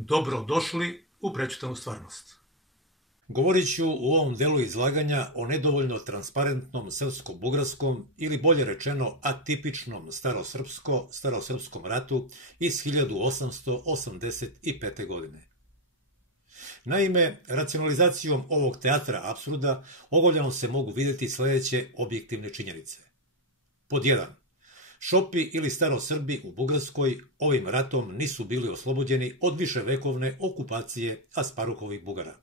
Dobro došli u Prečitanu stvarnost. Govorit ću u ovom delu izlaganja o nedovoljno transparentnom srpsko-bugarskom ili bolje rečeno atipičnom starosrpskom ratu iz 1885. godine. Naime, racionalizacijom ovog teatra apsurda ogoljano se mogu vidjeti sljedeće objektivne činjenice. Pod 1. Šopi ili starosrbi u Bugarskoj ovim ratom nisu bili oslobođeni od viševekovne okupacije Asparuhovih Bugara.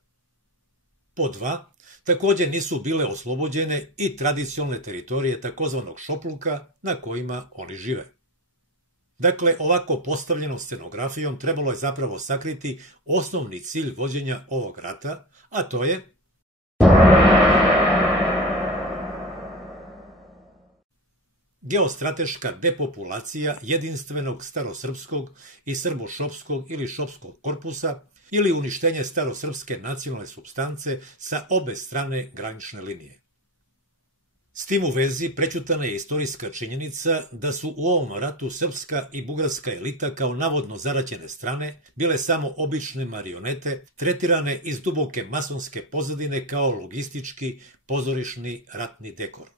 Pod 2. Također nisu bile oslobođene i tradicionalne teritorije takozvanog šopluka na kojima oni žive. Dakle, ovako postavljenom scenografijom trebalo je zapravo sakriti osnovni cilj vođenja ovog rata, a to je geostrateška depopulacija jedinstvenog starosrpskog i srbošopskog ili šopskog korpusa ili uništenje starosrpske nacionalne supstance sa obe strane granične linije. S tim u vezi prećutana je istorijska činjenica da su u ovom ratu srpska i bugarska elita kao navodno zaraćene strane bile samo obične marionete tretirane iz duboke masonske pozadine kao logistički pozorišni ratni dekor.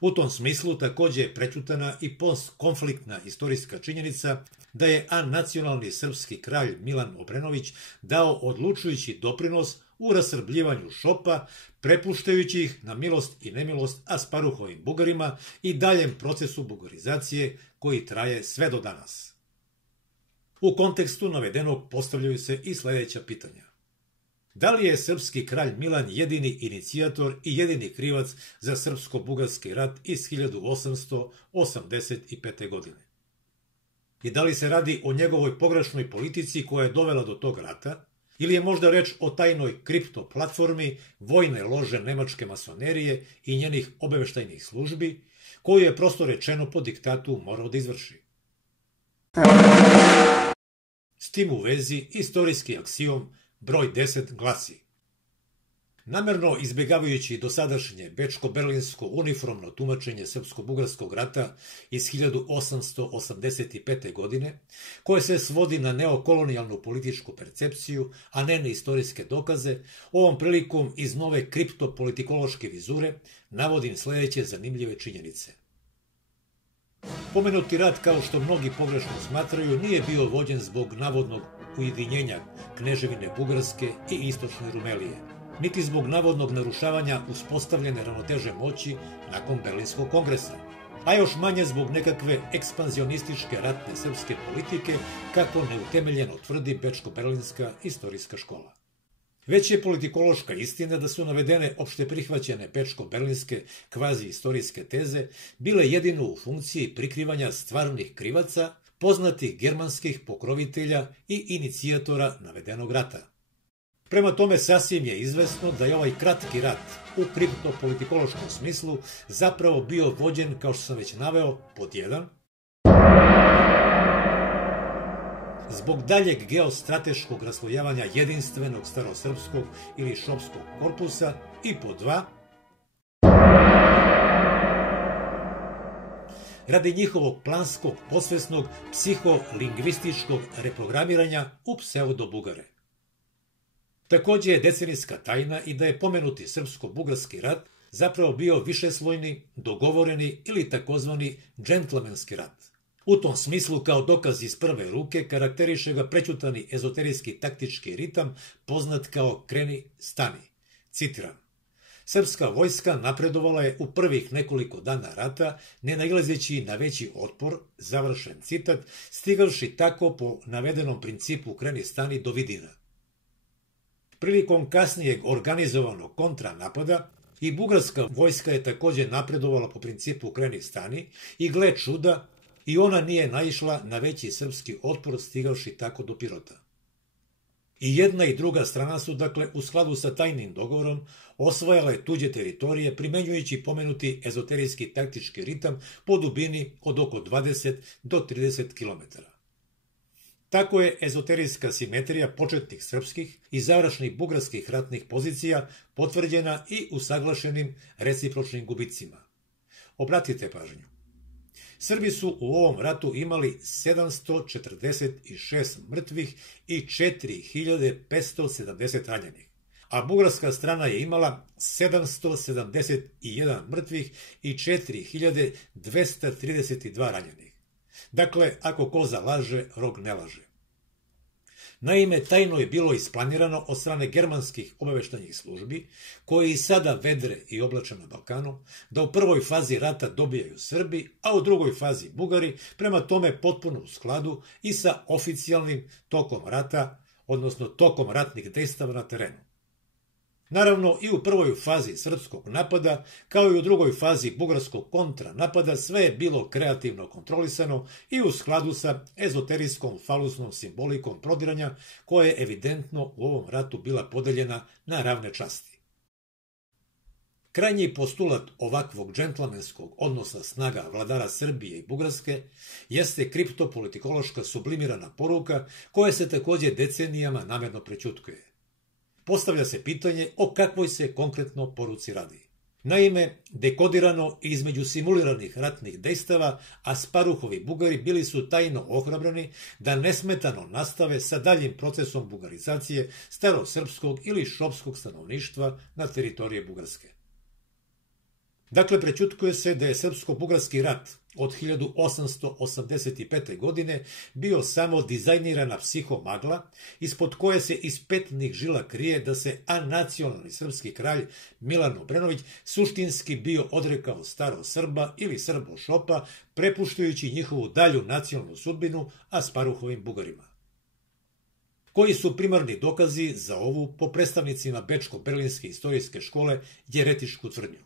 U tom smislu također je prećutana i postkonfliktna istorijska činjenica da je anacionalni srpski kralj Milan Obrenović dao odlučujući doprinos u rasrbljivanju šopa, prepuštajući ih na milost i nemilost Asparuhovim Bugarima i daljem procesu bugarizacije koji traje sve do danas. U kontekstu navedenog postavljaju se i sljedeća pitanja. Da li je srpski kralj Milan jedini inicijator i jedini krivac za srpsko-bugarski rat iz 1885. godine? I da li se radi o njegovoj pogrešnoj politici koja je dovela do tog rata, ili je možda reč o tajnoj kripto platformi vojne lože nemačke masonerije i njenih obaveštajnih službi, koju je prosto rečeno po diktatu morao da izvrši? S tim u vezi istorijski aksiom broj 10 glasi: namerno izbjegavajući dosadašnje bečko-berlinsko uniformno tumačenje srpsko-bugarskog rata iz 1885. godine, koje se svodi na neokolonijalnu političku percepciju, a ne na istorijske dokaze, ovom prilikom iz nove kriptopolitikološke vizure navodim sljedeće zanimljive činjenice. Pomenuti rat, kao što mnogi pogrešno smatraju, nije bio vođen zbog navodnog ujedinjenja Kneževine Bugarske i istočne Rumelije, niti zbog navodnog narušavanja uspostavljene ravnoteže moći nakon Berlinskog kongresa, a još manje zbog nekakve ekspanzionističke ratne srpske politike, kako neutemeljeno tvrdi Bečko-berlinska istorijska škola. Već je politikološka istina da su navedene opšte prihvaćene bečko-berlinske kvazi-istorijske teze bile jedino u funkciji prikrivanja stvarnih krivaca, poznatih germanskih pokrovitelja i inicijatora navedenog rata. Prema tome sasvim je izvesno da je ovaj kratki rat u kriptopolitikološkom smislu zapravo bio vođen, kao što sam već naveo, pod 1. zbog daljeg geostrateškog raslojavanja jedinstvenog starosrpskog ili šopskog korpusa i pod 2. radi njihovog planskog, posvesnog, psiholingvističkog reprogramiranja u pseudobugare. Također je decenijska tajna i da je pomenuti srpsko-bugarski rat zapravo bio višeslojni, dogovoreni ili takozvani džentlmenski rat. U tom smislu, kao dokaz iz prve ruke, karakteriše ga prećutani ezoterijski taktički ritam poznat kao kreni stani. Citiram: srpska vojska napredovala je u prvih nekoliko dana rata, ne nailazeći na veći otpor, završen citat, stigavši tako po navedenom principu kreni stani do Vidina. Prilikom kasnijeg organizovanog kontranapada i bugarska vojska je također napredovala po principu kreni stani i gle čuda, i ona nije naišla na veći srpski otpor, stigavši tako do Pirota. I jedna i druga strana su, dakle, u skladu sa tajnim dogovorom osvajale tuđe teritorije primenjujući pomenuti ezoterijski taktički ritam po dubini od oko 20 do 30 km. Tako je ezoterijska simetrija početnih srpskih i završnih bugarskih ratnih pozicija potvrđena i usaglašenim recipročnim gubicima. Obratite pažnju. Srbi su u ovom ratu imali 746 mrtvih i 4570 ranjenih, a bugarska strana je imala 771 mrtvih i 4232 ranjenih. Dakle, ako koza laže, rog ne laže. Naime, tajno je bilo isplanirano od strane germanskih obaveštajnih službi, koje i sada vedre i oblače na Balkanu, da u prvoj fazi rata dobijaju Srbi, a u drugoj fazi Bugari, prema tome potpuno u skladu i sa oficijalnim tokom rata, odnosno tokom ratnih dejstava na terenu. Naravno, i u prvoj fazi srpskog napada, kao i u drugoj fazi bugarskog kontranapada, sve je bilo kreativno kontrolisano i u skladu sa ezoterijskom falusnom simbolikom prodiranja, koja je evidentno u ovom ratu bila podeljena na ravne časti. Krajnji postulat ovakvog džentlmenskog odnosa snaga vladara Srbije i Bugarske jeste kriptopolitikološka sublimirana poruka koja se također decenijama namerno prećutkuje. Postavlja se pitanje o kakvoj se konkretno poruci radi. Naime, dekodirano i između simuliranih ratnih dejstava, Asparuhovi Bugari bili su tajno ohrabreni da nesmetano nastave sa daljim procesom bugarizacije starosrpskog ili šopskog stanovništva na teritorije Bugarske. Dakle, prećutkuje se da je srpsko-bugarski rat od 1885. godine bio samo dizajnirana psihomagla, ispod koje se iz petnih žila krije da se anacionalni srpski kralj Milan Obrenović suštinski bio odrekao Starosrba ili Srbošopa, prepuštajući njihovu dalju nacionalnu sudbinu Asparuhovim Bugarima. Koji su primarni dokazi za ovu, po predstavnicima Bečko-Berlinske istorijske škole, jeretičku tvrdnju?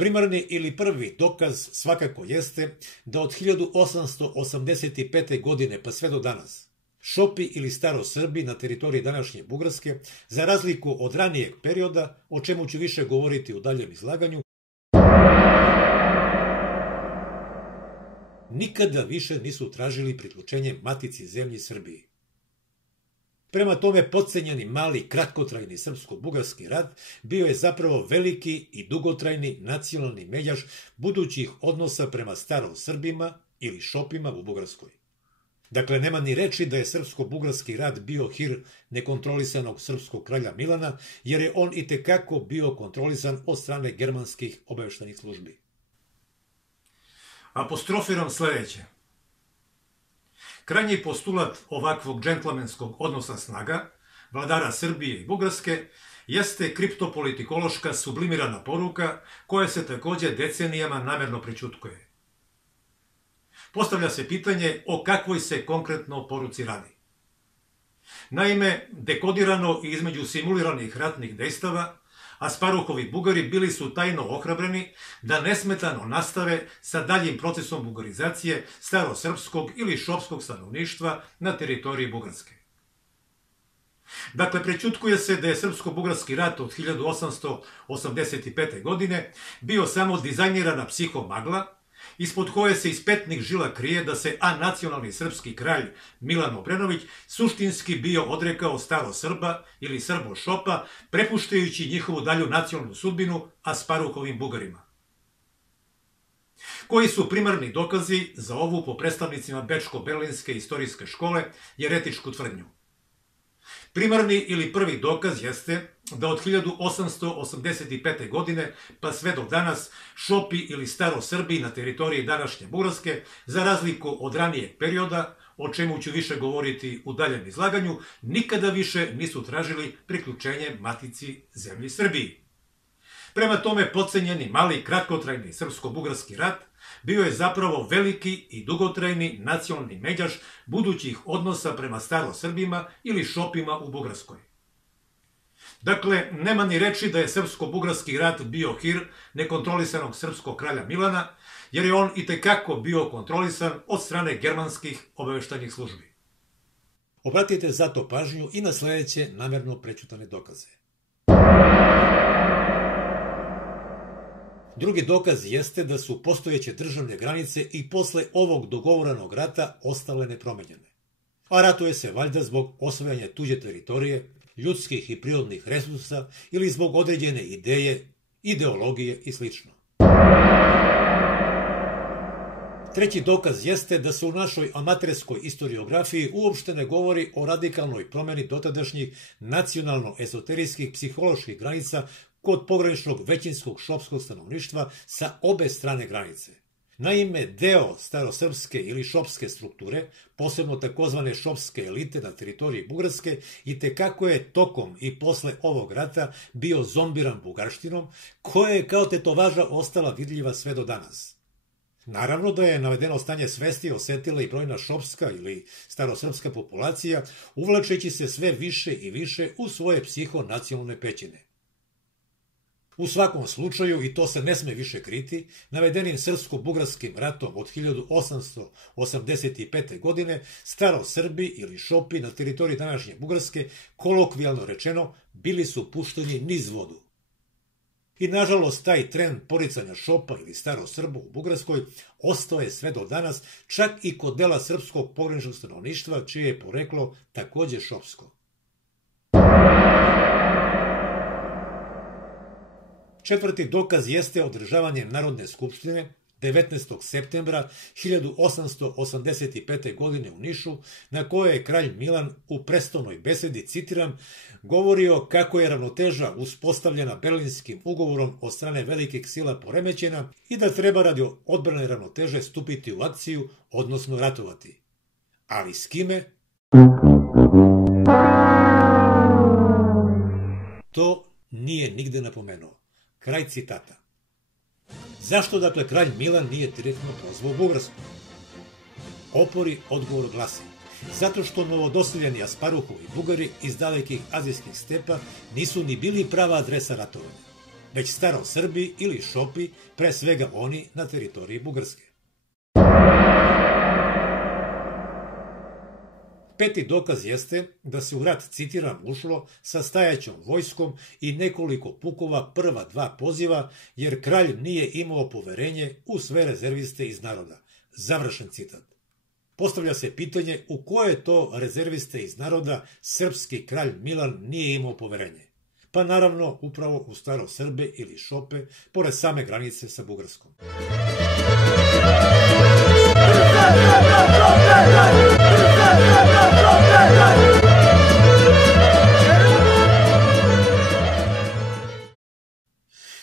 Primarni ili prvi dokaz svakako jeste da od 1885. godine pa sve do danas Šopi ili Starosrbi na teritoriji današnje Bugarske, za razliku od ranijeg perioda, o čemu ću više govoriti u daljem izlaganju, nikada više nisu tražili priključenje matici zemlji Srbiji. Prema tome, potcenjeni mali kratkotrajni srpsko-bugarski rat bio je zapravo veliki i dugotrajni nacionalni međaš budućih odnosa prema Starosrbima ili Šopima u Bugarskoj. Dakle, nema ni reči da je srpsko-bugarski rat bio hir nekontrolisanog srpskog kralja Milana, jer je on itekako bio kontrolisan od strane germanskih obaveštajnih službi. Apostrofiram sledeće. Krajnji postulat ovakvog džentlmenskog odnosa snaga, vladara Srbije i Bugarske, jeste kriptopolitikološka sublimirana poruka koja se također decenijama namerno prećutkuje. Postavlja se pitanje o kakvoj se konkretno poruci radi. Naime, dekodirano i između simuliranih ratnih dejstava, Asparuhovi Bugari bili su tajno ohrabreni da nesmetano nastave sa daljim procesom bugarizacije starosrpskog ili šopskog stanovništva na teritoriji Bugarske. Dakle, prećutkuje se da je srpsko-bugarski rat od 1885. godine bio samo dizajnirana psihomagla, ispod koje se iz petnih žila krije da se anacionalni srpski kralj Milan Obrenović suštinski bio odrekao Starosrba ili Srbošopa, prepuštajući njihovu dalju nacionalnu sudbinu Asparuhovim Bugarima. Koji su primarni dokazi za ovu, po predstavnicima Bečko-Berlinske istorijske škole, jeretičku tvrdnju? Primarni ili prvi dokaz jeste da od 1885. godine pa sve do danas Šopi ili Starosrbi na teritoriji današnje Bugarske, za razliku od ranijeg perioda, o čemu ću više govoriti u daljem izlaganju, nikada više nisu tražili priključenje matici zemlji Srbiji. Prema tome, potcenjeni mali kratkotrajni srpsko-bugarski rat bio je zapravo veliki i dugotrajni nacionalni međaš budućih odnosa prema Starosrbima ili Šopima u Bugarskoj. Dakle, nema ni reči da je srpsko-bugarski rat bio hir nekontrolisanog srpskog kralja Milana, jer je on itekako bio kontrolisan od strane germanskih obaveštajnih službi. Obratite zato pažnju i na sledeće namerno prećutane dokaze. Drugi dokaz jeste da su postojeće državne granice i posle ovog dogovoranog rata ostale nepromenjene. A ratuje se valjda zbog osvajanja tuđe teritorije, ljudskih i prirodnih resursa ili zbog određene ideje ideologije i sl. Treći dokaz jeste da se u našoj amaterskoj istoriografiji uopšte ne govori o radikalnoj promjeni dotadašnjih nacionalno-ezoterijskih psiholoških granica kod pograničnog većinskog šopskog stanovništva sa obe strane granice. Naime, deo starosrpske ili šopske strukture, posebno takozvane šopske elite na teritoriji Bugarske, itekako je tokom i posle ovog rata bio zombiran bugarštinom, koja je kao tetovaža ostala vidljiva sve do danas. Naravno da je navedeno stanje svesti osetila i brojna šopska ili starosrpska populacija, uvlačeći se sve više i više u svoje psihonacionalne pećine. U svakom slučaju, i to se ne sme više kriti, navedenim srpsko-bugarskim ratom od 1885. godine starosrbi ili šopi na teritoriji današnje Bugarske, kolokvijalno rečeno, bili su pušteni niz vodu. I nažalost taj trend poricanja šopa ili starosrba u Bugarskoj ostao je sve do danas, čak i kod dela srpskog pograničnog stanovništva, čije je poreklo takođe šopsko. Četvrti dokaz jeste održavanje Narodne skupštine 19. septembra 1885. godine u Nišu, na kojoj je kralj Milan u prestolnoj besedi, citiram, govorio kako je ravnoteža uspostavljena Berlinskim ugovorom od strane velikih sila poremećena i da treba radi odbrane ravnoteže stupiti u akciju, odnosno ratovati. Ali s kime? To nije nigde napomenuo. Kraj citata. Zašto, dakle, kralj Milan nije direktno prozvao Bugarsku? Opori odgovor glasi: zato što novodoseljeni Asparuhovi Bugari iz dalekih azijskih stepa nisu ni bili prava adresa ratovanja, već starosrbi ili šopi, pre svega oni na teritoriji Bugarske. Peti dokaz jeste da se u rat, citiram, ušlo sa stajaćom vojskom i nekoliko pukova prva dva poziva, jer kralj nije imao poverenje u sve rezerviste iz naroda. Završen citat. Postavlja se pitanje u koje to rezerviste iz naroda srpski kralj Milan nije imao poverenje. Pa naravno upravo u starosrbe ili šope, pored same granice sa Bugarskom.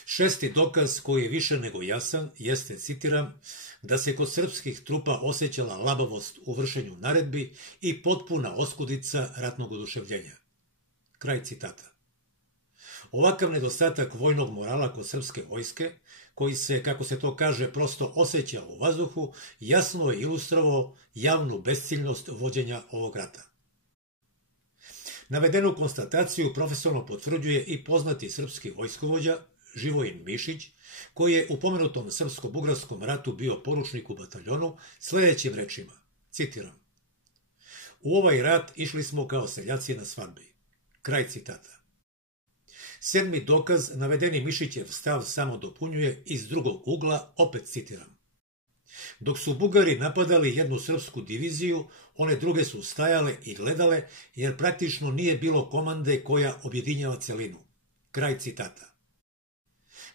Šesti dokaz, koji je više nego jasan, jeste, citiram, da se kod srpskih trupa osjećala labavost u vršenju naredbi i potpuna oskudica ratnog oduševljenja. Kraj citata. Ovakav nedostatak vojnog morala kod srpske vojske, koji se, kako se to kaže, prosto osjeća u vazduhu, jasno je ilustrovao javnu besciljnost vođenja ovog rata. Navedenu konstataciju profesionalno potvrđuje i poznati srpski vojskovođa Živojin Mišić, koji je u pomenutom srpsko-bugarskom ratu bio poručnik u bataljonu, sledećim rečima, citiram: u ovaj rat išli smo kao seljaci na svadbi. Kraj citata. Sedmi dokaz, navedeni Mišićev stav samo dopunjuje iz drugog ugla, opet citiram: dok su Bugari napadali jednu srpsku diviziju, one druge su stajale i gledale, jer praktično nije bilo komande koja objedinjava celinu. Kraj citata.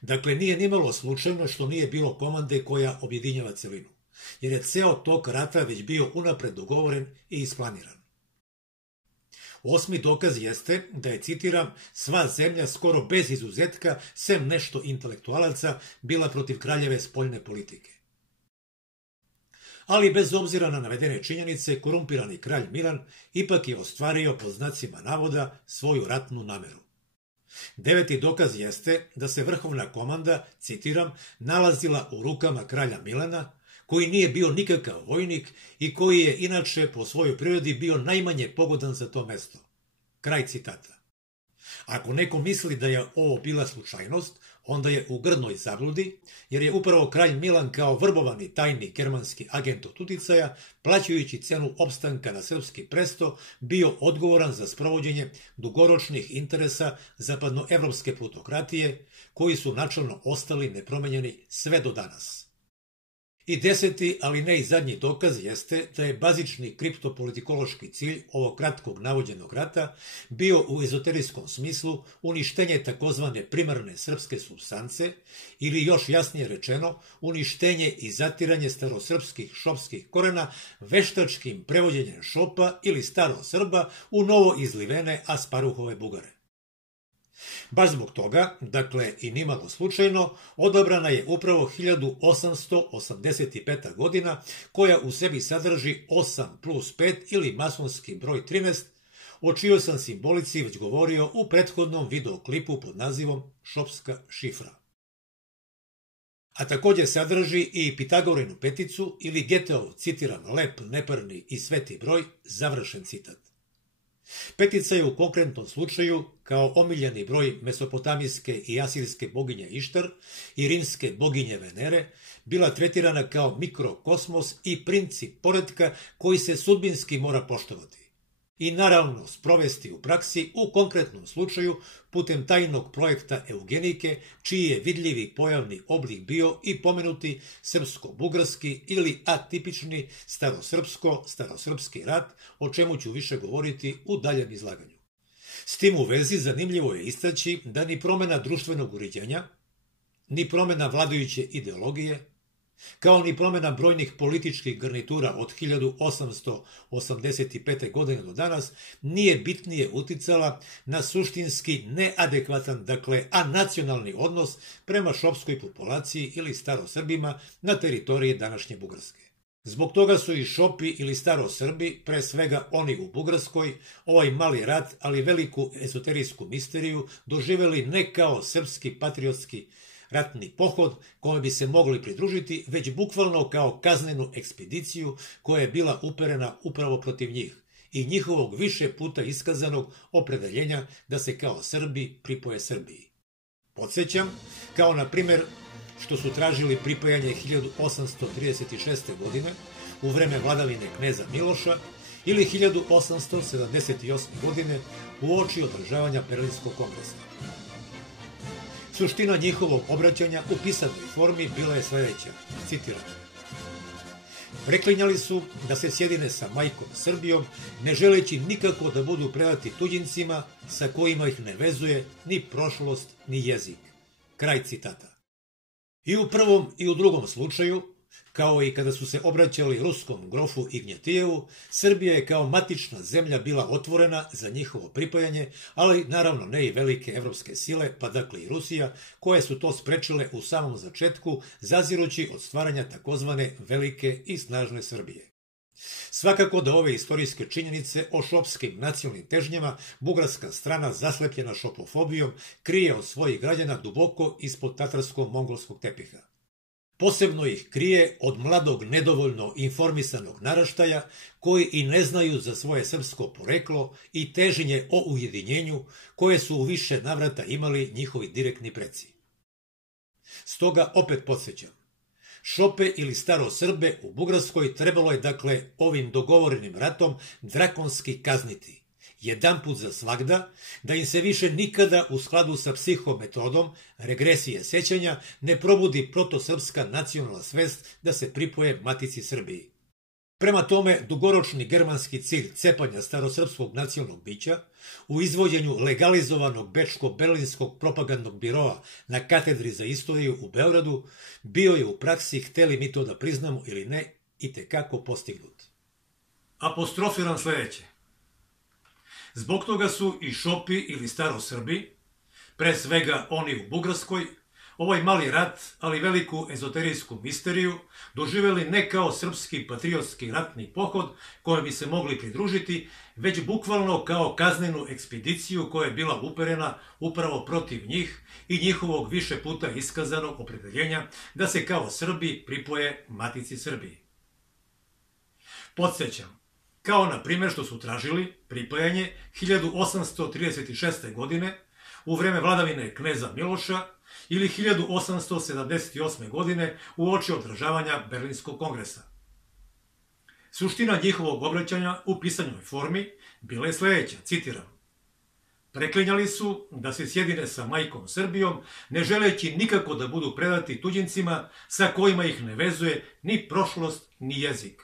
Dakle, nije nimalo slučajno što nije bilo komande koja objedinjava celinu, jer je ceo tok rata već bio unapred dogovoren i isplaniran. Osmi dokaz jeste da je, citiram, sva zemlja skoro bez izuzetka, sem nešto intelektualaca, bila protiv kraljeve spoljne politike. Ali bez obzira na navedene činjenice, korumpirani kralj Milan ipak je ostvario, pod znacima navoda, svoju ratnu nameru. Deveti dokaz jeste da se vrhovna komanda, citiram, nalazila u rukama kralja Milana, koji nije bio nikakav vojnik i koji je inače po svojoj prirodi bio najmanje pogodan za to mesto. Kraj citata. Ako neko misli da je ovo bila slučajnost, onda je u grdnoj zabludi, jer je upravo kralj Milan kao vrbovani tajni germanski agent od uticaja, plaćajući cenu opstanka na srpski presto, bio odgovoran za sprovođenje dugoročnih interesa zapadnoevropske plutokratije, koji su načelno ostali nepromenjeni sve do danas. I 10. ali ne i zadnji dokaz jeste da je bazični kriptopolitikološki cilj ovog kratkog navođenog rata bio u ezoterijskom smislu uništenje takozvane primarne srpske supstance ili još jasnije rečeno uništenje i zatiranje starosrpskih šopskih korena veštačkim prevođenjem šopa ili starosrba u novo izlivene Asparuhove Bugare. Baš zbog toga, dakle i nimalo slučajno, odabrana je upravo 1885. godina koja u sebi sadrži 8 plus 5 ili masonski broj 13, o čijoj sam simbolici već govorio u prethodnom videoklipu pod nazivom Šopska šifra. A također sadrži i Pitagorinu peticu ili Goetheov citiran lep, neparni i sveti broj, završen citat. Petica je u konkretnom slučaju, kao omiljeni broj mesopotamijske i asirske boginje Ištar i rimske boginje Venere, bila tretirana kao mikrokosmos i princip poretka koji se sudbinski mora poštovati. I naravno sprovesti u praksi u konkretnom slučaju putem tajnog projekta eugenike, čiji je vidljivi pojavni oblik bio i pomenuti srpsko-bugarski ili atipični starosrpski rat, o čemu ću više govoriti u daljem izlaganju. S tim u vezi zanimljivo je istaći da ni promjena društvenog uređenja, ni promjena vladajuće ideologije, kao ni promjena brojnih političkih garnitura od 1885. godine do danas, nije bitnije uticala na suštinski neadekvatan, dakle anacionalni odnos prema šopskoj populaciji ili starosrbima na teritoriji današnje Bugarske. Zbog toga su i Šopi ili starosrbi, pre svega oni u Bugarskoj, ovaj mali rat, ali veliku ezoterijsku misteriju, doživjeli ne kao srpski patriotski ratni pohod kome bi se mogli pridružiti, već bukvalno kao kaznenu ekspediciju koja je bila uperena upravo protiv njih i njihovog više puta iskazanog opredeljenja da se kao Srbi pripoje Srbiji. Podsjećam, kao na primjer što su tražili pripajanje 1836. godine u vreme vladavine kneza Miloša ili 1878. godine uoči održavanja Berlinskog kongresa. Suština njihovog obraćanja u pisanoj formi bila je sljedeća, citiram. Preklinjali su da se sjedine sa majkom Srbijom, ne želeći nikako da budu predati tuđincima sa kojima ih ne vezuje ni prošlost ni jezik. Kraj citata. I u prvom i u drugom slučaju, kao i kada su se obraćali ruskom grofu Ignjetijevu, Srbija je kao matična zemlja bila otvorena za njihovo pripajanje, ali naravno ne i velike evropske sile, pa dakle i Rusija, koje su to sprečile u samom začetku, zazirući od stvaranja takozvane velike i snažne Srbije. Svakako da ove istorijske činjenice o šopskim nacionalnim težnjama bugarska strana zaslepljena šopofobijom krije od svojih građana duboko ispod tatarsko-mongolskog tepiha. Posebno ih krije od mladog nedovoljno informisanog naraštaja koji i ne znaju za svoje srpsko poreklo i težnje o ujedinjenju koje su u više navrata imali njihovi direktni preci. Stoga opet podsjećam, Šope ili starosrbe u Bugarskoj trebalo je dakle ovim dogovorenim ratom drakonski kazniti, jedanput za svagda, da im se više nikada u skladu sa psihometodom regresije sećanja ne probudi protosrpska nacionalna svest da se pripoje matici Srbiji. Prema tome, dugoročni germanski cilj cepanja starosrpskog nacionalnog bića u izvođenju legalizovanog bečko-berlinskog propagandnog biroa na katedri za istoriju u Beogradu bio je u praksi, hteli mi to da priznamo ili ne, itekako postignut. Apostrofiram sljedeće. Zbog toga su i Šopi ili starosrbi, pre svega oni u Bugarskoj, ovaj mali rat, ali veliku ezoterijsku misteriju, doživjeli ne kao srpski patriotski ratni pohod kojem bi se mogli pridružiti, već bukvalno kao kaznenu ekspediciju koja je bila uperena upravo protiv njih i njihovog više puta iskazanog opredeljenja da se kao Srbi pripoje matici Srbiji. Podsjećam, kao na primjer što su tražili pripajanje 1836. godine u vreme vladavine kneza Miloša ili 1878. godine uoči održavanja Berlinskog kongresa. Suština njihovog obraćanja u pisanoj formi bila je sljedeća, citiram. Preklinjali su da se sjedine sa majkom Srbijom, ne želeći nikako da budu predati tuđincima sa kojima ih ne vezuje ni prošlost ni jezik.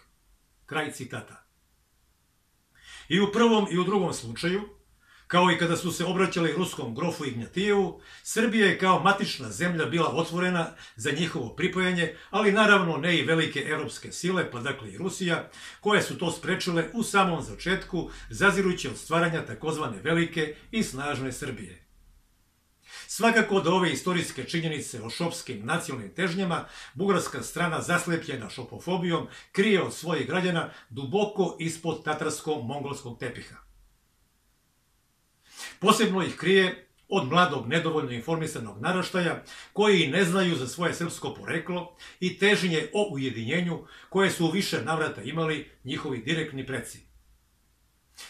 Kraj citata. I u prvom i u drugom slučaju, kao i kada su se obraćali ruskom grofu Ignjatijevu, Srbija je kao matična zemlja bila otvorena za njihovo pripojanje, ali naravno ne i velike evropske sile, pa dakle i Rusija, koje su to sprečile u samom začetku, zazirući od stvaranja takozvane velike i snažne Srbije. Svakako da ove istorijske činjenice o šopskim nacionalnim težnjama bugarska strana zaslepljena šopofobijom krije od svojih građana duboko ispod tatarsko-mongolskog tepiha. Posebno ih krije od mladog, nedovoljno informisanog naraštaja koji ne znaju za svoje srpsko poreklo i težnje o ujedinjenju koje su u više navrata imali njihovi direktni preci.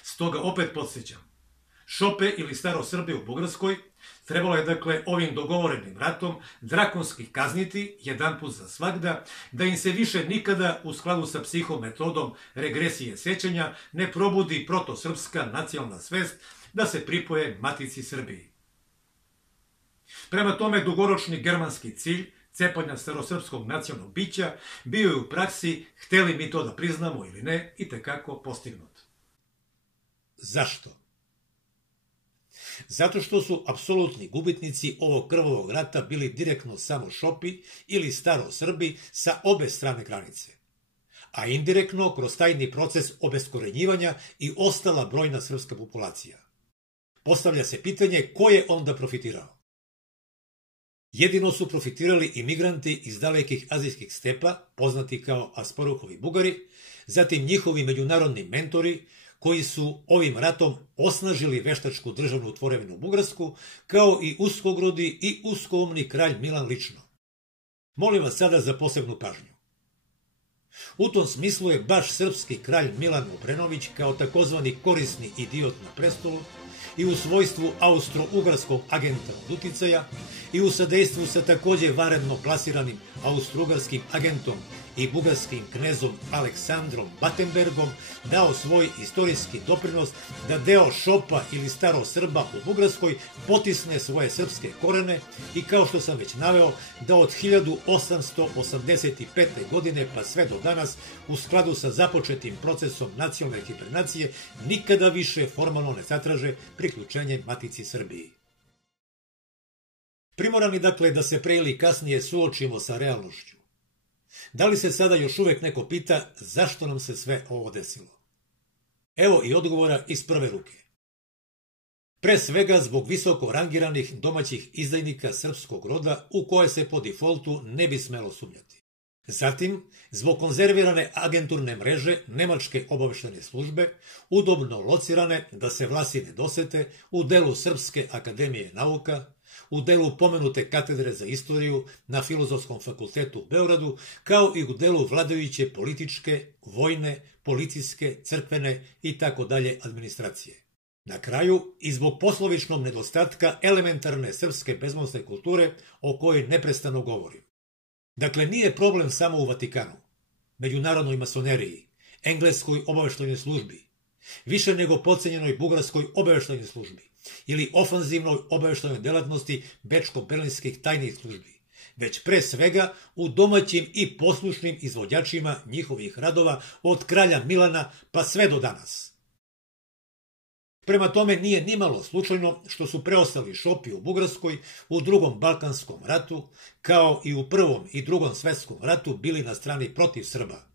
Stoga opet podsjećam, Šope ili Starosrbe u Bugarskoj trebalo je dakle ovim dogovorenim ratom drakonski kazniti jedanput za svagda, da im se više nikada u skladu sa psihometodom regresije sećanja ne probudi protosrpska nacionalna svest da se pripoje matici Srbiji. Prema tome, dugoročni germanski cilj cepanja starosrpskog nacionalnog bića bio je u praksi, hteli mi to da priznamo ili ne, itekako postignut. Zašto? Zato što su apsolutni gubitnici ovog krvavog rata bili direktno samo Šopi ili Starosrbi sa obe strane granice, a indirektno kroz tajni proces obeskorenjivanja i ostala brojna srpska populacija. Postavlja se pitanje ko je onda profitirao. Jedino su profitirali imigranti iz dalekih azijskih stepa, poznati kao Asporuhovi Bugari, zatim njihovi međunarodni mentori, koji su ovim ratom osnažili veštačku državnu tvorevinu Bugarsku, kao i uskogrudi i uskoumni kralj Milan lično. Molim vas sada za posebnu pažnju. U tom smislu je baš srpski kralj Milan Obrenović kao takozvani korisni idiot na prestolu i u svojstvu austro-ugarskog agenta od uticaja i u sadejstvu sa takođe vanredno plasiranim austro-ugarskim agentom i bugarskim knezom Aleksandrom Battenbergom dao svoj istorijski doprinos da deo Šopa ili Starosrba u Bugarskoj potisne svoje srpske korene i, kao što sam već naveo, da od 1885. godine pa sve do danas, u skladu sa započetim procesom nacionalne hibernacije, nikada više formalno ne zatraže priključenje matici Srbiji. Primorani dakle da se pre ili kasnije suočimo sa realnošću. Da li se sada još uvek neko pita zašto nam se sve ovo desilo? Evo i odgovora iz prve ruke. Pre svega zbog visoko rangiranih domaćih izdajnika srpskog roda u koje se po defaultu ne bi smelo sumnjati. Zatim, zbog konzervirane agenturne mreže nemačke obaveštene službe, udobno locirane da se vlasi ne dosete u delu Srpske akademije nauka, u delu pomenute katedre za istoriju na Filozofskom fakultetu u Beogradu, kao i u delu vladajuće političke, vojne, policijske, crkvene i tako dalje administracije. Na kraju, i zbog poslovičnog nedostatka elementarne srpske bezmosne kulture o kojoj neprestano govorim. Dakle, nije problem samo u Vatikanu, međunarodnoj masoneriji, engleskoj obaveštajnoj službi, više nego podcenjenoj bugarskoj obaveštajnoj službi ili ofanzivnoj obaveštajnoj delatnosti bečko-berlinskih tajnih službi, već pre svega u domaćim i poslušnim izvođačima njihovih radova od kralja Milana pa sve do danas. Prema tome nije nimalo slučajno što su preostali Šopi u Bugarskoj u drugom Balkanskom ratu, kao i u prvom i drugom svetskom ratu bili na strani protiv Srba,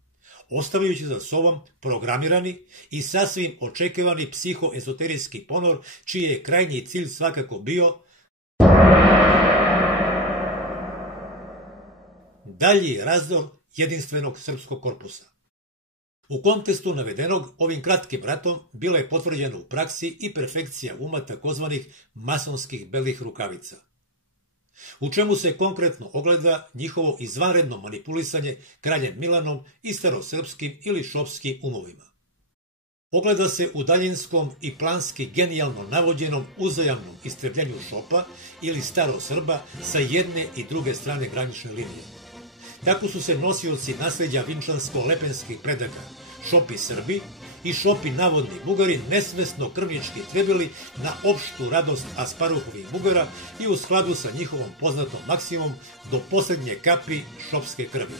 ostavljajući za sobom programirani i sasvim očekivani psihoezoterijski ponor, čiji je krajnji cilj svakako bio dalji razdor jedinstvenog srpskog korpusa. U kontekstu navedenog, ovim kratkim ratom bila je potvrđena u praksi i perfekcija uma takozvanih masonskih belih rukavica, u čemu se konkretno ogleda njihovo izvanredno manipulisanje kraljem Milanom i starosrpskim ili šopskim umovima. Ogleda se u daljinskom i planski genijalno navođenom uzajamnom istrebljenju Šopa ili Starosrba sa jedne i druge strane granične linije. Tako su se nosioci nasleđa vinčansko-lepenskih predaga, Šopi Srbi i Šopi navodni Bugari nesvesno krvnički trebili na opštu radost Asparuhovih Bugara i u skladu sa njihovom poznatom maksimom do posljednje kapi šopske krvi.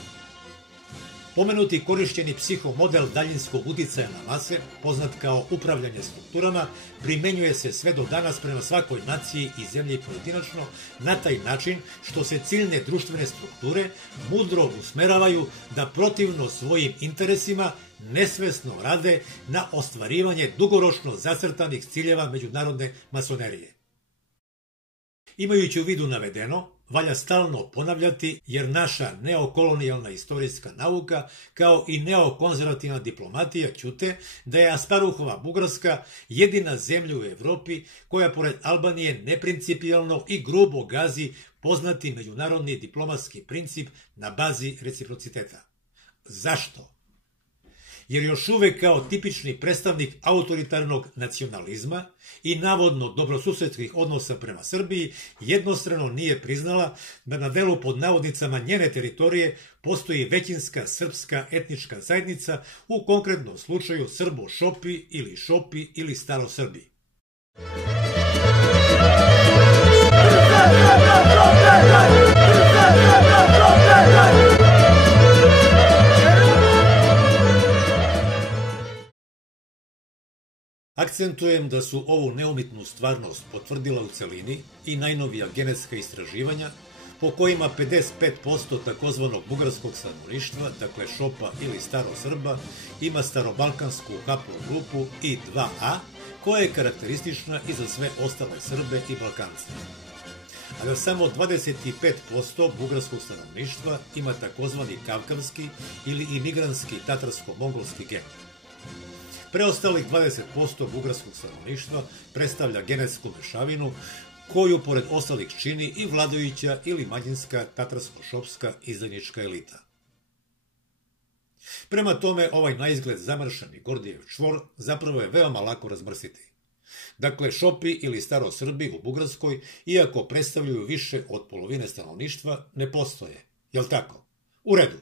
Pomenuti korišćeni psihomodel daljinskog uticaja na mase, poznat kao upravljanje strukturama, primenjuje se sve do danas prema svakoj naciji i zemlji pojedinačno na taj način što se ciljne društvene strukture mudro usmeravaju da protivno svojim interesima nesvesno rade na ostvarivanje dugoročno zacrtanih ciljeva međunarodne masonerije. Imajući u vidu navedeno, valja stalno ponavljati jer naša neokolonijalna istorijska nauka kao i neokonzervativna diplomatija ćute da je Asparuhova Bugarska jedina zemlja u Evropi koja pored Albanije neprincipijalno i grubo gazi poznati međunarodni diplomatski princip na bazi reciprociteta. Zašto? Jer još uvek kao tipični predstavnik autoritarnog nacionalizma i navodno dobrosusedskih odnosa prema Srbiji jednostrano nije priznala da na delu pod navodnicama njene teritorije postoji većinska srpska etnička zajednica, u konkretnom slučaju Srbo-Šopi ili Staro-Srbi. Akcentujem da su ovu neumitnu stvarnost potvrdila u celini i najnovija genetska istraživanja po kojima 55% takozvanog bugarskog stanovništva, dakle Šopa ili Staro-Srba, ima starobalkansku haplogrupu I2A, koja je karakteristična i za sve ostale Srbe i Balkance. A da samo 25% bugarskog stanovništva ima takozvani kavkavski ili imigranski tatarsko-mongolski gen. Preostalih 20% bugarskog stanovništva predstavlja genetsku mešavinu koju pored ostalih čini i vladajuća ili manjinska tatarsko-šopska izdajnička elita. Prema tome, ovaj naizgled zamršeni Gordijev čvor zapravo je veoma lako razmrsiti. Dakle, Šopi ili Staro-Srbi u Bugarskoj, iako predstavljaju više od polovine stanovništva, ne postoje. Jel tako? U redu.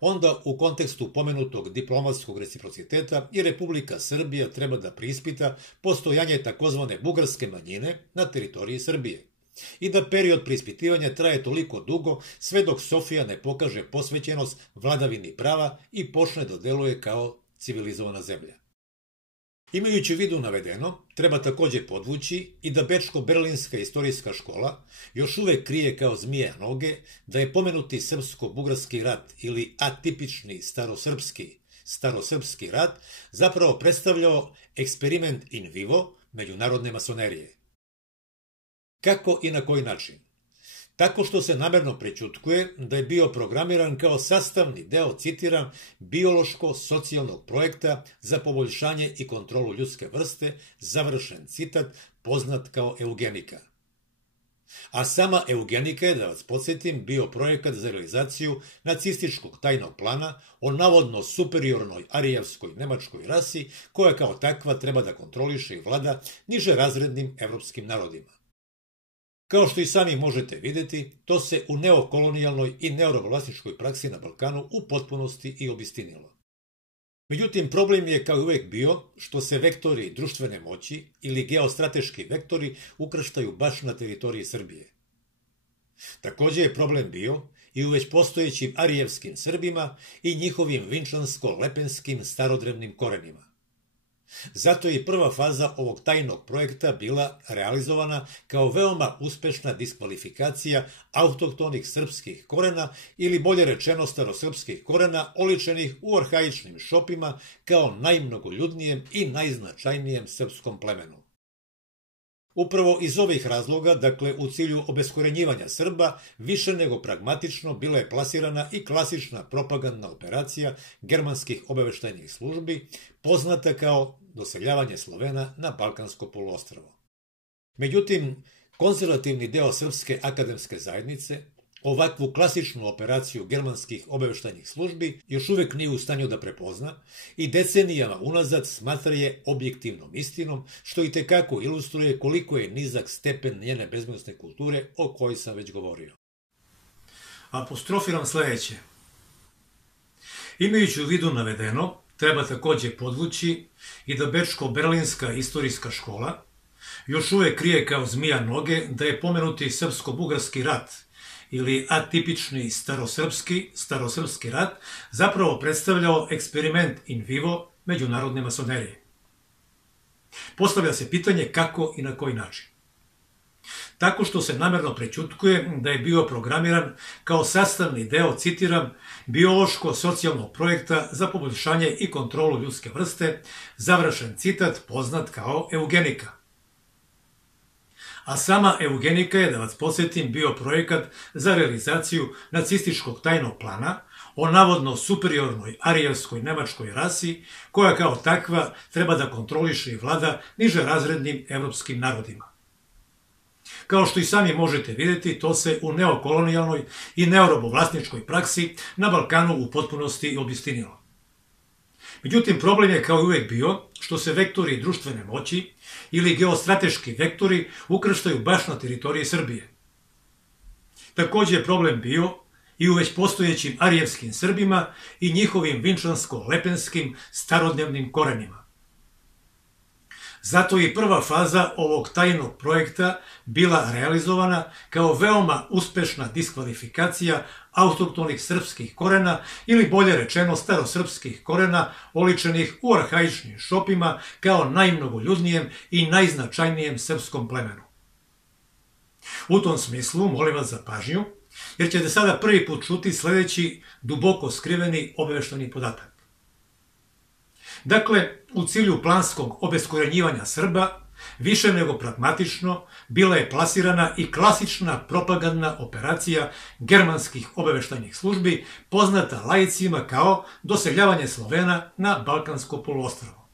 Onda u kontekstu pomenutog diplomatskog reciprociteta i Republika Srbija treba da preispita postojanje takozvane bugarske manjine na teritoriji Srbije i da period preispitivanja traje toliko dugo sve dok Sofija ne pokaže posvećenost vladavini prava i počne da deluje kao civilizovana zemlja. Imajući u vidu navedeno, treba također podvući i da Bečko-Berlinska istorijska škola još uvek krije kao zmija noge da je pomenuti srpsko-bugarski rat ili atipični starosrpski rat zapravo predstavljao eksperiment in vivo međunarodne masonerije. Kako i na koji način? Tako što se namerno prećutkuje da je bio programiran kao sastavni deo, citiram, biološko-socijalnog projekta za poboljšanje i kontrolu ljudske vrste, završen citat, poznat kao eugenika. A sama eugenika je, da vas podsjetim, bio projekat za realizaciju nacističkog tajnog plana o navodno superiornoj arijevskoj nemačkoj rasi koja kao takva treba da kontroliše i vlada niže razrednim evropskim narodima. Kao što i sami možete vidjeti, to se u neokolonijalnoj i neorovlastičkoj praksi na Balkanu u potpunosti i obistinilo. Međutim, problem je kao i uvek bio što se vektori društvene moći ili geostrateški vektori ukrštaju baš na teritoriji Srbije. Također je problem bio i u već postojećim arijevskim Srbima i njihovim vinčansko-lepenskim starodrevnim korenima. Zato je i prva faza ovog tajnog projekta bila realizovana kao veoma uspešna diskvalifikacija autohtonih srpskih korena ili bolje rečeno starosrpskih korena oličenih u arhaičnim Šopima kao najmnogoljudnijem i najznačajnijem srpskom plemenu. Upravo iz ovih razloga, dakle u cilju obeskorenjivanja Srba, više nego pragmatično bila je plasirana i klasična propagandna operacija germanskih obaveštajnih službi, poznata kao doseljavanje Slovena na Balkansko poluostrvo. Međutim, konzervativni deo srpske akademske zajednice ovakvu klasičnu operaciju germanskih obaveštajnih službi još uvek nije u stanju da prepozna i decenijama unazad smatra je objektivnom istinom, što itekako ilustruje koliko je nizak stepen njene bezbednosne kulture o kojoj sam već govorio. Apostrofiram sledeće. Imajući u vidu navedeno, Treba takođe podvući i da Bečko-Berlinska istorijska škola još uvek krije kao zmija noge da je pomenuti srpsko-bugarski rat ili atipični starosrpski rat zapravo predstavljao eksperiment in vivo međunarodne masonerije. Postavlja se pitanje kako i na koji način. Tako što se namerno prećutkuje da je bio programiran kao sastavni deo, citiram, biološko-socijalnog projekta za poboljšanje i kontrolu ljudske vrste, završen citat poznat kao eugenika. A sama eugenika je, da vas podsjetim, bio projekat za realizaciju nacističkog tajnog plana o navodno superiornoj arijevskoj nemačkoj rasi, koja kao takva treba da kontroliše i vlada niže razrednim evropskim narodima. Kao što i sami možete vidjeti, to se u neokolonijalnoj i neorobovlasničkoj praksi na Balkanu u potpunosti obistinilo. Međutim, problem je kao i uvek bio što se vektori društvene moći ili geostrateški vektori ukrštaju baš na teritoriji Srbije. Takođe je problem bio i u već postojećim arijevskim Srbima i njihovim vinčansko-lepenskim starodnevnim korenima. Zato je i prva faza ovog tajnog projekta bila realizovana kao veoma uspešna diskvalifikacija autohtonih srpskih korena ili bolje rečeno starosrpskih korena oličenih u arhaičnim šopima kao najmnogoljudnijem i najznačajnijem srpskom plemenu. U tom smislu molim vas za pažnju, jer ćete sada prvi put čuti sledeći duboko skriveni obavešteni podatak. Dakle, u cilju planskog obeskorenjivanja Srba, više nego pragmatično, bila je plasirana i klasična propagandna operacija germanskih obaveštajnih službi, poznata laicima kao doseljavanje Slovena na Balkansko poluostrvo.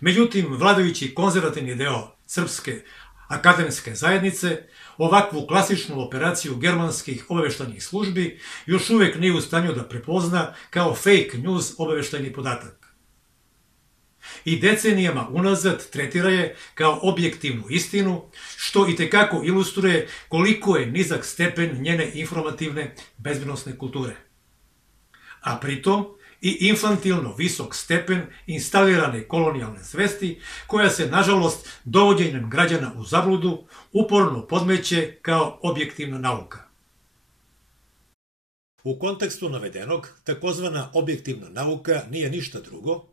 Međutim, vladajući konzervativni deo srpske akademske zajednice ovakvu klasičnu operaciju germanskih obaveštajnih službi još uvek nije u stanju da prepozna kao fake news obaveštajni podatak. I decenijama unazad tretira je kao objektivnu istinu, što itekako ilustruje koliko je nizak stepen njene informativne bezbednosne kulture. A pritom i infantilno visok stepen instalirane kolonijalne svesti, koja se, nažalost, dovođenjem građana u zabludu uporno podmeće kao objektivna nauka. U kontekstu navedenog, takozvana objektivna nauka nije ništa drugo,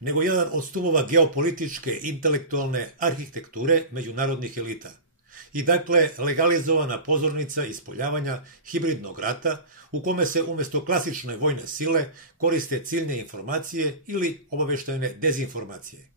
nego jedan od stubova geopolitičke intelektualne arhitekture međunarodnih elita i dakle legalizovana pozornica ispoljavanja hibridnog rata u kome se umesto klasične vojne sile koriste ciljne informacije ili obaveštajne dezinformacije.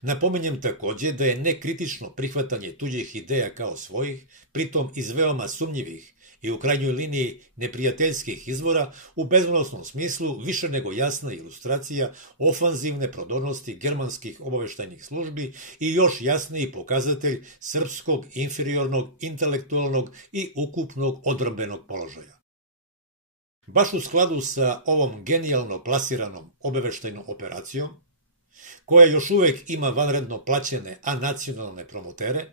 Napominjem takođe da je nekritično prihvatanje tuđih ideja kao svojih, pritom iz veoma sumnjivih i u krajnjoj liniji neprijateljskih izvora, u bezbednosnom smislu više nego jasna ilustracija ofanzivne prodornosti germanskih obaveštajnih službi i još jasniji pokazatelj srpskog inferiornog, intelektualnog i ukupnog odbrambenog položaja. Baš u skladu sa ovom genijalno plasiranom obaveštajnom operacijom, koja još uvek ima vanredno plaćene anacionalne promotere,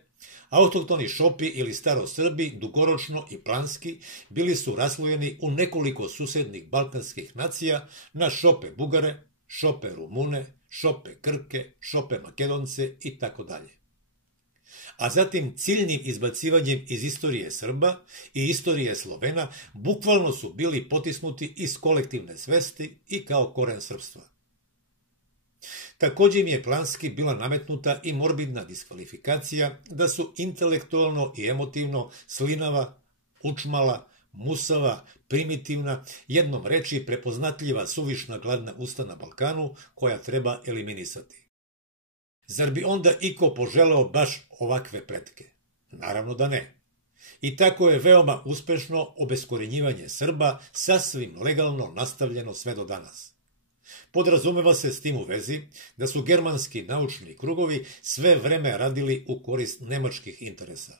autohtoni šopi ili starosrbi dugoročno i planski bili su raslojeni u nekoliko susednih balkanskih nacija na šope Bugare, šope Rumune, šope Grke, šope Makedonce i tako dalje. A zatim ciljnim izbacivanjem iz istorije Srba i istorije Slovena bukvalno su bili potisnuti iz kolektivne svesti i kao koren srpstva. Takođe im je planski bila nametnuta i morbidna diskvalifikacija da su intelektualno i emotivno slinava, učmala, musava, primitivna, jednom reči prepoznatljiva suvišna gladna usta na Balkanu koja treba eliminisati. Zar bi onda iko poželeo baš ovakve pretke? Naravno da ne. I tako je veoma uspešno obeskorenjivanje Srba sasvim legalno nastavljeno sve do danas. Podrazumeva se s tim u vezi da su germanski naučni krugovi sve vreme radili u korist nemačkih interesa.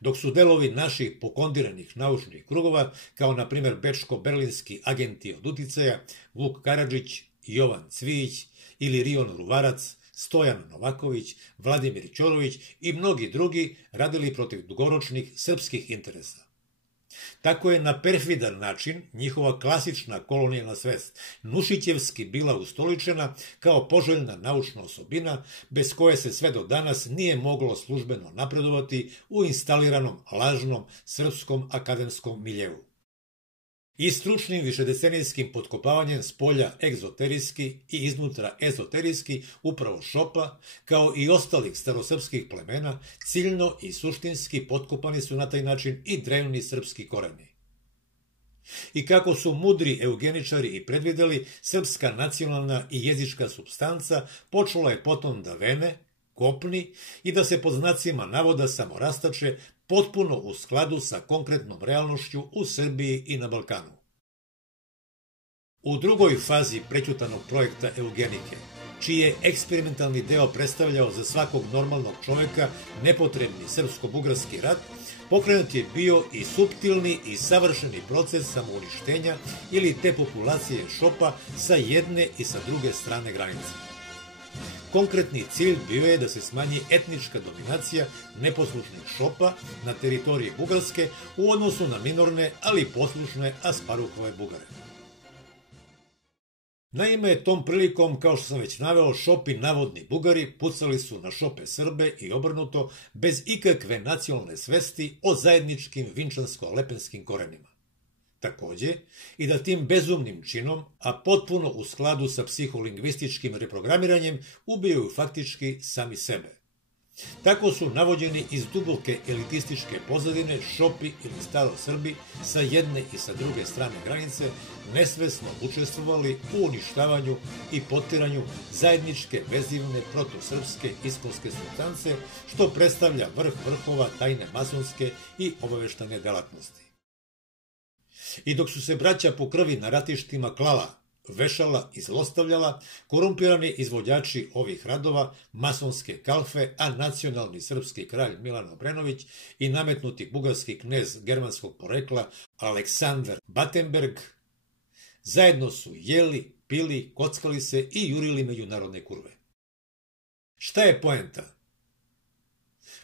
Dok su delovi naših pokondiranih naučnih krugova, kao na primjer bečko-berlinski agenti od uticaja, Vuk Karadžić, Jovan Cvijić ili Rion Ruvarac, Stojan Novaković, Vladimir Ćorović i mnogi drugi radili protiv dugoročnih srpskih interesa. Tako je na perfidan način njihova klasična kolonijalna svest Nušićevski bila ustoličena kao poželjna naučna osobina bez koje se sve do danas nije moglo službeno napredovati u instaliranom lažnom srpskom akademskom miljeu. I stručnim višedecenijskim potkopavanjem s polja egzoterijski i iznutra ezoterijski upravo Šopa, kao i ostalih starosrpskih plemena, ciljno i suštinski potkopani su na taj način i drevni srpski koreni. I kako su mudri eugeničari i predvideli, srpska nacionalna i jezička supstanca počela je potom da vene, kopni i da se pod znacima navoda samo rastače potpuno u skladu sa konkretnom realnošću u Srbiji i na Balkanu. U drugoj fazi prećutanog projekta eugenike, čiji je eksperimentalni deo predstavljao za svakog normalnog čoveka nepotrebni srpsko-bugarski rat, pokrenut je bio i suptilni i savršeni proces samouništenja ili depopulacije Šopa sa jedne i sa druge strane granice. Konkretni cilj bio je da se smanji etnička dominacija neposlušnih Šopa na teritoriji Bugarske u odnosu na minorne, ali poslušne Asparuhove Bugare. Naime, tom prilikom, kao što sam već naveo, Šopi navodni Bugari pucali su na Šope Srbe i obrnuto bez ikakve nacionalne svesti o zajedničkim vinčansko-lepenskim korenima. Takođe, i da tim bezumnim činom, a potpuno u skladu sa psiholingvističkim reprogramiranjem, ubijaju faktički sami sebe. Tako su navođeni iz duboke elitističke pozadine Šopi ili Starosrbi sa jedne i sa druge strane granice nesvesno učestvovali u uništavanju i potiranju zajedničke vezivne protosrpske iskonske supstance, što predstavlja vrh vrhova tajne masonske i obaveštane delatnosti. I dok su se braća po krvi na ratištima klala, vešala i zlostavljala, korumpirani izvođači ovih radova, masonske kalfe, a nacionalni srpski kralj Milan Obrenović i nametnuti bugarski knez germanskog porekla Aleksandar Battenberg, zajedno su jeli, pili, kockali se i jurili međunarodne kurve. Šta je poenta?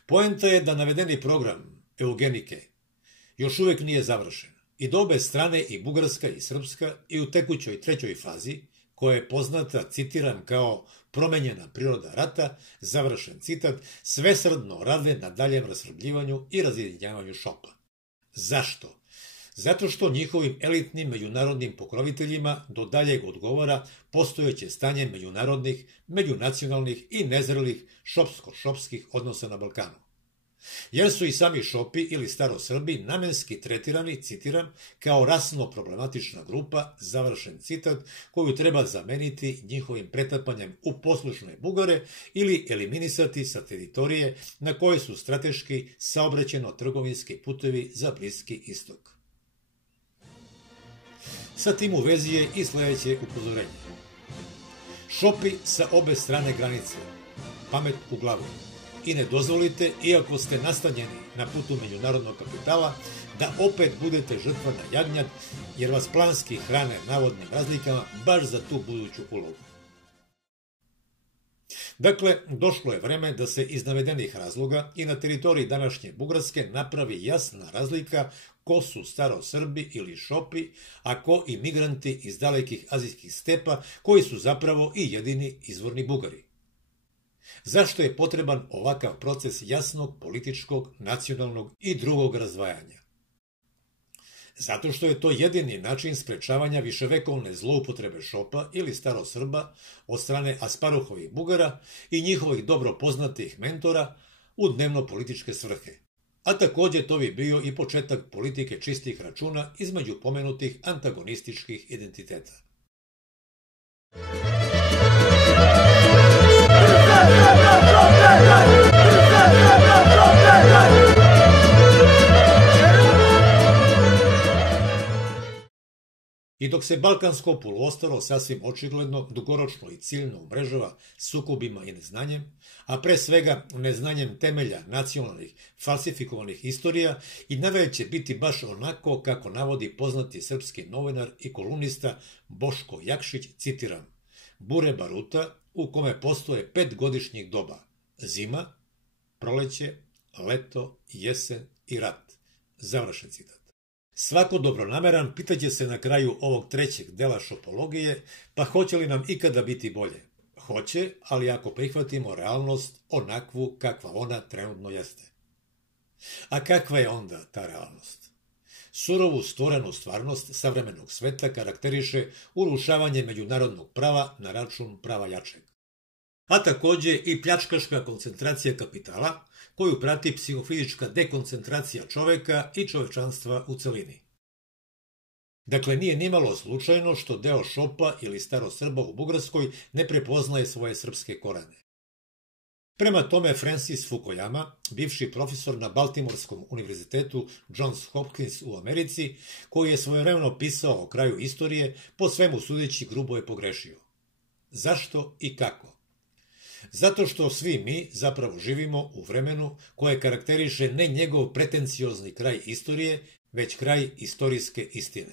Poenta je da navedeni program eugenike još uvek nije završen. I da obe strane, i bugarska i srpska, i u tekućoj trećoj fazi, koja je poznata, citiram, kao promenjena priroda rata, završen citat, svesrdno rade na daljem rasrbljivanju i razjedinjavanju Šopa. Zašto? Zato što njihovim elitnim međunarodnim pokroviteljima do daljeg odgovara postojeće stanje međunarodnih, međunacionalnih i nezrelih šopsko-šopskih odnosa na Balkanu. Jer su i sami Šopi ili Starosrbi namenski tretirani, citiram, kao rasno problematična grupa, završen citat, koju treba zameniti njihovim pretapanjem u poslušne Bugare ili eliminisati sa teritorije na koje su strateški saobraćajno-trgovinski putevi za Bliski istok. Sa tim u vezi je i sledeće upozorenje. Šopi sa obe strane granice, pamet u glavu. I ne dozvolite, iako ste nastanjeni na putu međunarodnog kapitala, da opet budete žrtva na jagnjad, jer vas planski hrane navodnim razlikama baš za tu buduću ulogu. Dakle, došlo je vreme da se iz navedenih razloga i na teritoriji današnje Bugarske napravi jasna razlika ko su Starosrbi ili Šopi, a ko imigranti iz dalekih azijskih stepa, koji su zapravo i jedini izvorni Bugari. Zašto je potreban ovakav proces jasnog političkog, nacionalnog i drugog razdvajanja? Zato što je to jedini način sprečavanja viševekovne zloupotrebe Šopa ili Starosrba od strane Asparuhovih Bugara i njihovih dobro poznatih mentora u dnevno-političke svrhe. A takođe to bi bio i početak politike čistih računa između pomenutih antagonističkih identiteta. I dok se Balkansko poluostrvo sasvim očigledno, dugoročno i ciljno umrežava sukobima i neznanjem, a pre svega neznanjem temelja nacionalnih falsifikovanih istorija, i nadalje će biti baš onako kako navodi poznati srpski novinar i kolumnista Boško Jakšić, citiram, bure baruta u kome postoje 5 godišnjih doba, zima, proleće, leto, jesen i rat, završen citat. Svako dobronameran pitaće se na kraju ovog trećeg dela šopologije, pa hoće li nam ikada biti bolje? Hoće, ali ako prihvatimo realnost onakvu kakva ona trenutno jeste. A kakva je onda ta realnost? Surovu stvorenu stvarnost savremenog sveta karakteriše urušavanje međunarodnog prava na račun prava jačeg. A takođe i pljačkaška koncentracija kapitala, koju prati psihofizička dekoncentracija čoveka i čovečanstva u celini. Dakle, nije nimalo slučajno što deo Šopa ili starosrba u Bugarskoj ne prepoznaje svoje srpske korene. Prema tome, Francis Fukuyama, bivši profesor na Baltimorskom univerzitetu Johns Hopkins u Americi, koji je svojevremeno pisao o kraju istorije, po svemu sudeći grubo je pogrešio. Zašto i kako? Zato što svi mi zapravo živimo u vremenu koje karakteriše ne njegov pretenciozni kraj istorije, već kraj istorijske istine.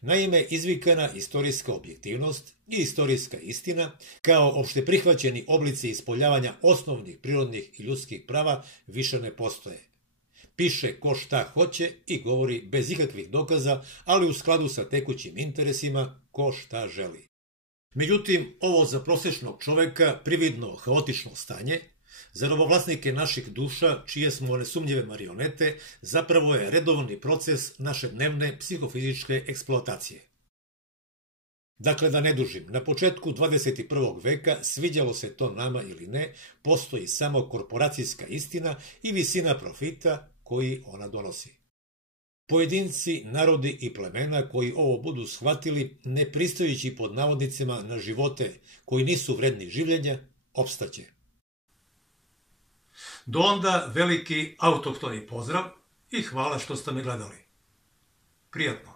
Naime, izvikana istorijska objektivnost i istorijska istina, kao opšte prihvaćeni oblici ispoljavanja osnovnih prirodnih i ljudskih prava, više ne postoje. Piše ko šta hoće i govori bez ikakvih dokaza, ali u skladu sa tekućim interesima ko šta želi. Međutim, ovo za prosečnog čoveka prividno haotično stanje, za robovlasnike naših duša, čije smo nesumnjive marionete, zapravo je redovni proces naše dnevne psihofizičke eksploatacije. Dakle, da ne dužim, na početku 21. veka, sviđalo se to nama ili ne, postoji samo korporacijska istina i visina profita koji ona donosi. Pojedinci, narodi i plemena koji ovo budu shvatili, ne pristajući pod navodnicima na živote koji nisu vredni življenja, opstaće. Do onda veliki autohtoni pozdrav i hvala što ste me gledali. Prijatno.